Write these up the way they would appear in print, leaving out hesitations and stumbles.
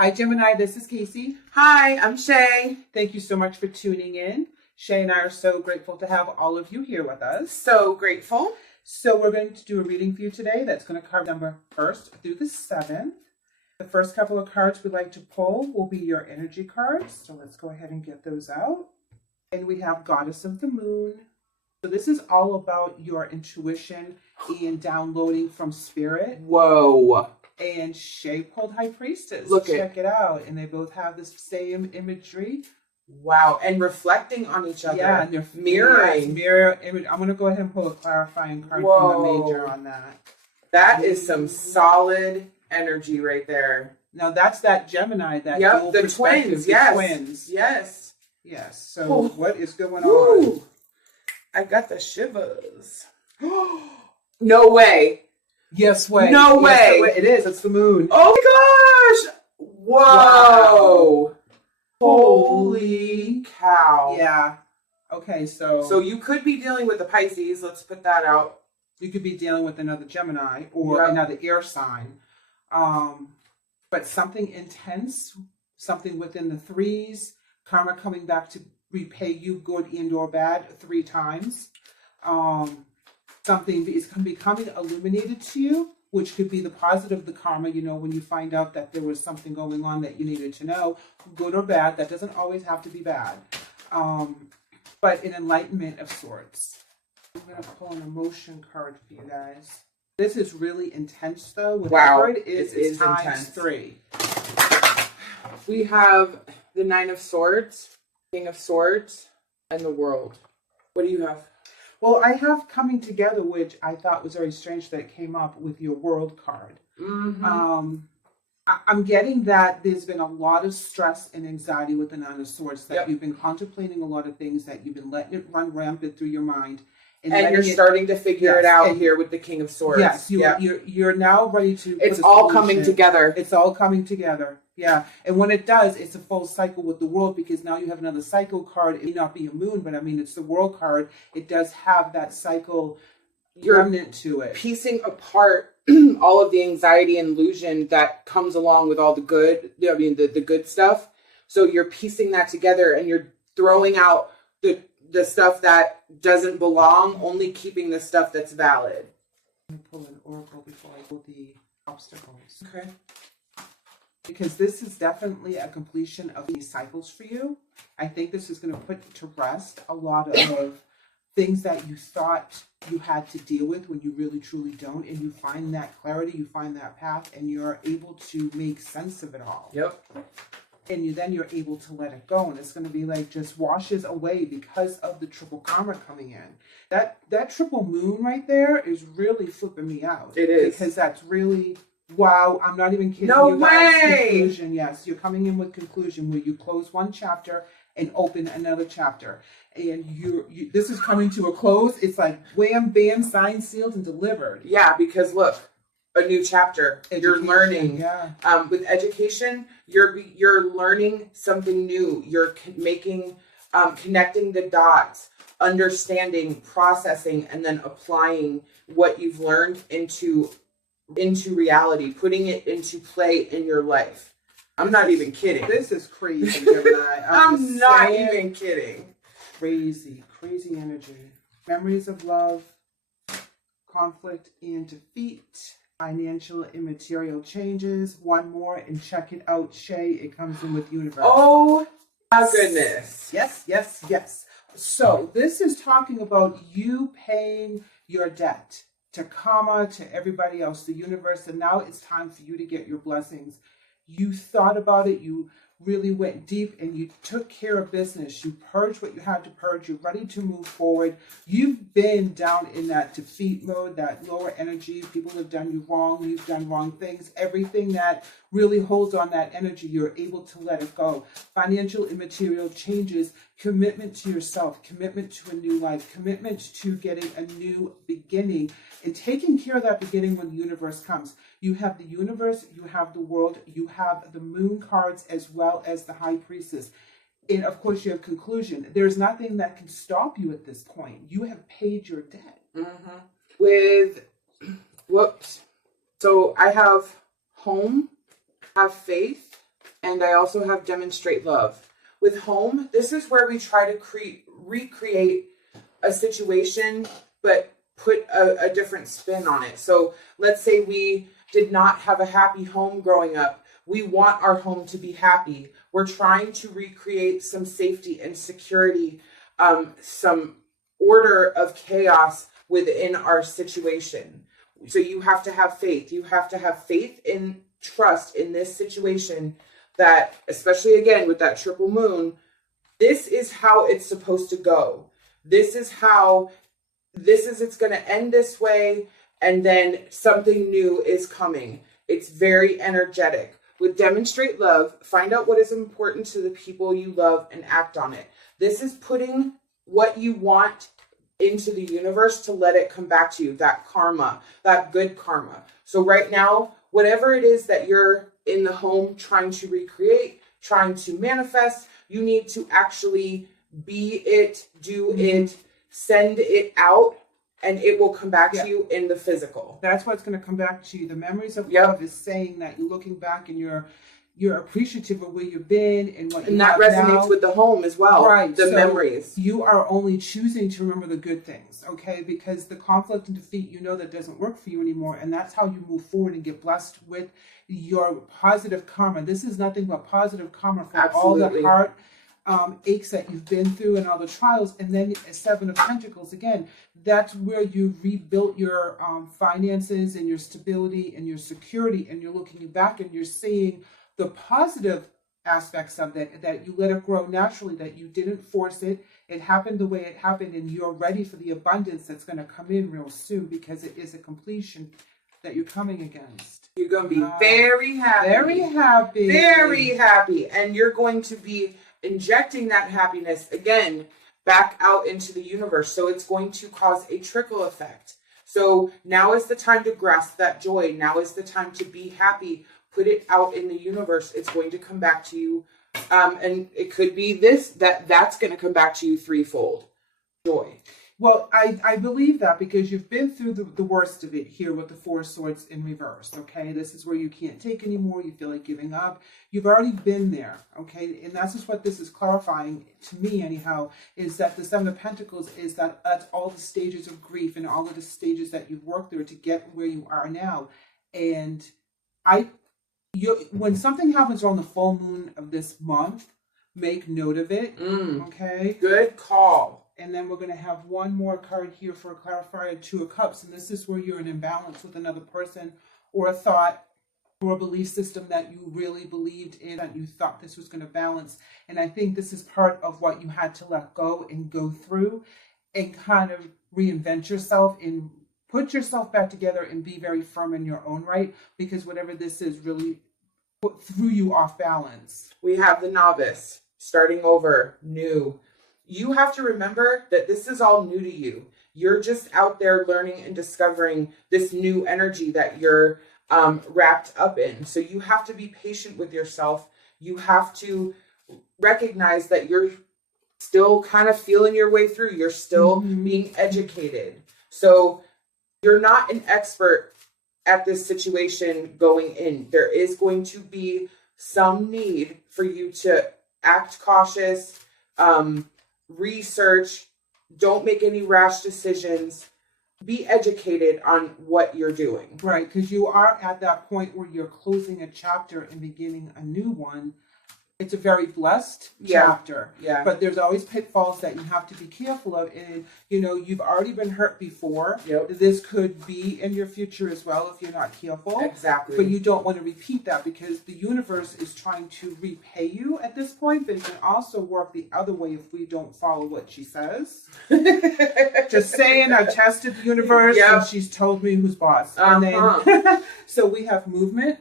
Hi, Gemini. This is Casey. Hi, I'm Shay. Thank you so much for tuning in. Shay and I are so grateful to have all of you here with us. So grateful. So we're going to do a reading for you today that's going to cover December 1st through the 7th. The first couple of cards we'd like to pull will be your energy cards. So let's go ahead and get those out. And we have Goddess of the Moon. So this is all about your intuition and downloading from spirit. Whoa. And Shay pulled High Priestess. Check it out. And they both have the same imagery. Wow. And reflecting on each other. Yeah, and they're mirroring. Mirror image. I'm going to go ahead and pull a clarifying card Whoa. from the major on that. That is some solid energy right there. Now that's that Gemini, that dual the perspective, twins. the Yes. twins. Yes. Yes. So what is going Woo. on? I got the shivers. No way. Yes way. No way. It is. It's the moon. Oh my gosh. Whoa. Wow. Holy cow. Yeah. Okay, So you could be dealing with the Pisces. Let's put that out. you could be dealing with another Gemini or another air sign. But something intense, something within the threes, karma coming back to repay you good and or bad 3 times. Something is becoming illuminated to you, which could be the positive, the karma, when you find out that there was something going on that you needed to know, good or bad. That doesn't always have to be bad. But an enlightenment of sorts. I'm going to pull an emotion card for you guys. This is really intense, though. What Wow. the card is times intense. 3. We have the Nine of Swords, King of Swords, and the World. What do you have? Well, I have Coming Together, which I thought was very strange that it came up with your World card. Mm-hmm. I'm getting that there's been a lot of stress and anxiety with the Nine of Swords, that you've been contemplating a lot of things, that you've been letting it run rampant through your mind. And you're starting to figure it out here with the King of Swords. Yes, you're now ready to. It's all coming together. It's all coming together. Yeah, and when it does, it's a full cycle with the World, because now you have another cycle card. It may not be a moon, but I mean it's the World card. It does have that cycle remnant to it. Piecing apart all of the anxiety and illusion that comes along with all the good. I mean the good stuff. So you're piecing that together, and you're throwing out the stuff that doesn't belong, only keeping the stuff that's valid. Let me pull an oracle before I pull the obstacles. Okay. Because this is definitely a completion of these cycles for you. I think this is going to put to rest a lot of things that you thought you had to deal with when you really truly don't. And you find that clarity, you find that path, and you're able to make sense of it all. Yep. And you're able to let it go, and it's going to be like just washes away because of the triple karma coming in. That triple moon right there is really flipping me out. It is, because that's really wow. I'm not even kidding. No you guys. way. Conclusion, yes, you're coming in with conclusion where you close one chapter and open another chapter, and you this is coming to a close. It's like wham, bam, signed, sealed, and delivered. Yeah, because look. A new chapter. You're learning. Yeah. With education, you're learning something new. You're making, connecting the dots, understanding, processing, and then applying what you've learned into reality, putting it into play in your life. I'm not even kidding. This is crazy, Gemini. I'm not even kidding. Crazy energy. Memories of love, conflict and defeat. Financial and material changes. One more and check it out, Shay. It comes in with universe. Oh my goodness. Yes. So this is talking about you paying your debt to karma, to everybody else, the universe, and now it's time for you to get your blessings. You thought about it. You really went deep and you took care of business. You purged what you had to purge. You're ready to move forward. You've been down in that defeat mode, that lower energy. People have done you wrong. You've done wrong things. Everything that really holds on that energy, you're able to let it go. Financial and material changes, commitment to yourself, commitment to a new life, commitment to getting a new beginning, and taking care of that beginning when the universe comes. You have the universe, you have the world, you have the moon cards as well as the high priestess. And of course you have conclusion. There's nothing that can stop you at this point. You have paid your debt. So I have home, have faith, and I also have demonstrate love. With home, this is where we try to recreate a situation, but put a different spin on it. So let's say we did not have a happy home growing up. We want our home to be happy. We're trying to recreate some safety and security, some order of chaos within our situation. So you have to have faith. You have to have faith and trust in this situation that, especially again with that triple moon, this is how it's supposed to go. It's going to end this way, and then something new is coming. It's very energetic. With demonstrate love, find out what is important to the people you love and act on it. This is putting what you want into the universe to let it come back to you, that karma, that good karma. So right now, whatever it is that you're in the home trying to recreate, trying to manifest, you need to actually be it, do it, send it out, and it will come back to you in the physical. That's what's going to come back to you. The memories of love is saying that you're looking back and you're appreciative of where you've been and what you have now. And that resonates with the home as well. Right. The memories. You are only choosing to remember the good things, okay? Because the conflict and defeat, that doesn't work for you anymore. And that's how you move forward and get blessed with your positive karma. This is nothing but positive karma for all the heart aches that you've been through and all the trials. And then Seven of Pentacles, again, that's where you rebuilt your finances and your stability and your security. And you're looking back and you're seeing the positive aspects of it, that you let it grow naturally, that you didn't force it. It happened the way it happened, and you're ready for the abundance that's going to come in real soon, because it is a completion that you're coming against. You're going to be very happy. Very happy. Very happy. And you're going to be injecting that happiness again back out into the universe. So it's going to cause a trickle effect. So now is the time to grasp that joy. Now is the time to be happy. Put it out in the universe. It's going to come back to you. And it could be that's going to come back to you threefold. Joy. Well, I believe that, because you've been through the worst of it here with the Four of Swords in reverse, okay? This is where you can't take anymore. You feel like giving up. You've already been there, okay? And that's just what this is clarifying, to me anyhow, is that the Seven of Pentacles is that that's all the stages of grief and all of the stages that you've worked through to get where you are now. And when something happens on the full moon of this month, make note of it, okay? Good call. And then we're going to have one more card here for a clarifier, Two of Cups. And this is where you're in imbalance with another person or a thought or a belief system that you really believed in, and you thought this was going to balance. And I think this is part of what you had to let go and go through and kind of reinvent yourself and put yourself back together and be very firm in your own right, because whatever this is really threw you off balance. We have the Novice, starting over, new. You have to remember that this is all new to you. You're just out there learning and discovering this new energy that you're wrapped up in. So you have to be patient with yourself. You have to recognize that you're still kind of feeling your way through. You're still being educated. So you're not an expert at this situation going in. There is going to be some need for you to act cautious, research, don't make any rash decisions, be educated on what you're doing. Right, because you are at that point where you're closing a chapter and beginning a new one. It's a very blessed chapter, but there's always pitfalls that you have to be careful of. And, you've already been hurt before. This could be in your future as well if you're not careful. Exactly. But you don't want to repeat that, because the universe is trying to repay you at this point, but it can also work the other way if we don't follow what she says. Just saying, I've tested the universe and she's told me who's boss. And then, so we have movement.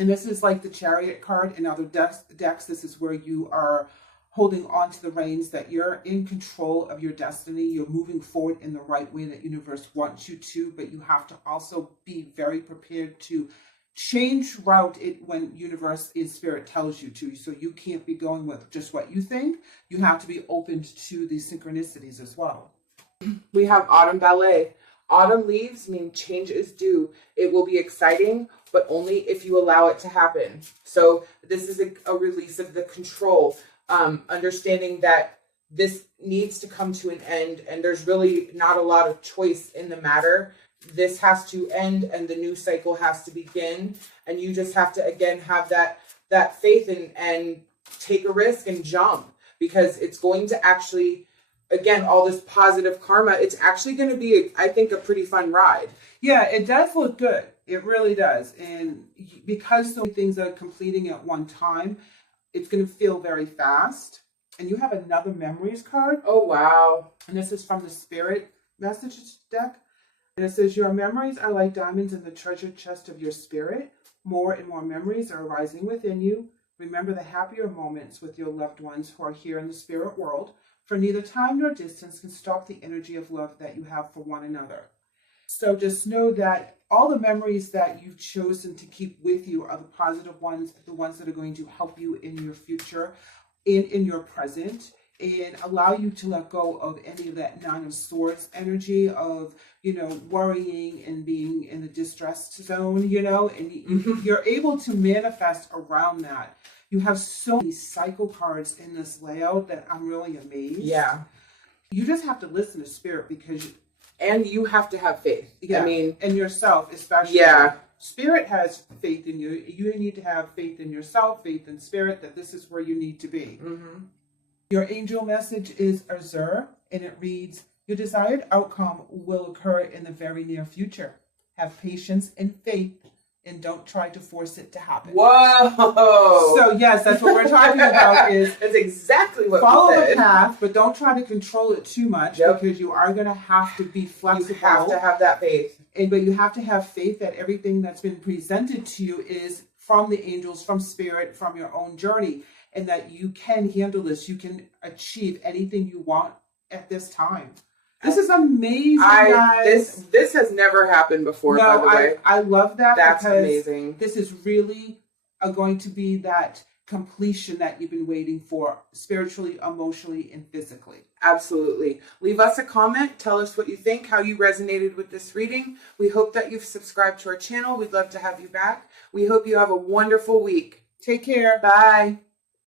And this is like the Chariot card in other decks. This is where you are holding on to the reins, that you're in control of your destiny. You're moving forward in the right way that universe wants you to, but you have to also be very prepared to change route when universe in spirit tells you to. So you can't be going with just what you think. You have to be open to the synchronicities as well. We have Autumn Ballet. Autumn leaves mean change is due. It will be exciting, but only if you allow it to happen. So this is a release of the control, understanding that this needs to come to an end, and there's really not a lot of choice in the matter. This has to end and the new cycle has to begin, and you just have to again have that faith and take a risk and jump, because it's going to actually, again, all this positive karma, it's actually going to be, I think, a pretty fun ride. Yeah, it does look good. It really does. And because so many things are completing at one time, it's going to feel very fast. And you have another memories card. Oh, wow. And this is from the Spirit Message deck. And it says, your memories are like diamonds in the treasure chest of your spirit. More and more memories are arising within you. Remember the happier moments with your loved ones who are here in the spirit world, for neither time nor distance can stop the energy of love that you have for one another. So just know that all the memories that you've chosen to keep with you are the positive ones, the ones that are going to help you in your future, in your present, and allow you to let go of any of that Nine of Swords energy of, worrying and being in the distressed zone, and you're able to manifest around that. You have so many cycle cards in this layout that I'm really amazed. Yeah. You just have to listen to Spirit and you have to have faith. Yeah. I mean, and yourself, especially. Yeah. Spirit has faith in you. You need to have faith in yourself, faith in Spirit, that this is where you need to be. Mm-hmm. Your angel message is Azure, and it reads, your desired outcome will occur in the very near future. Have patience and faith, and don't try to force it to happen. Whoa! So yes, that's what we're talking about. That's exactly what follow we said. the path, but don't try to control it too much, because you are going to have to be flexible. You have to have that faith. But you have to have faith that everything that's been presented to you is from the angels, from Spirit, from your own journey, and that you can handle this. You can achieve anything you want at this time. This is amazing, guys. This has never happened before, by the way. I love that. That's because amazing. This is really going to be that completion that you've been waiting for, spiritually, emotionally, and physically. Absolutely. Leave us a comment. Tell us what you think, how you resonated with this reading. We hope that you've subscribed to our channel. We'd love to have you back. We hope you have a wonderful week. Take care. Bye.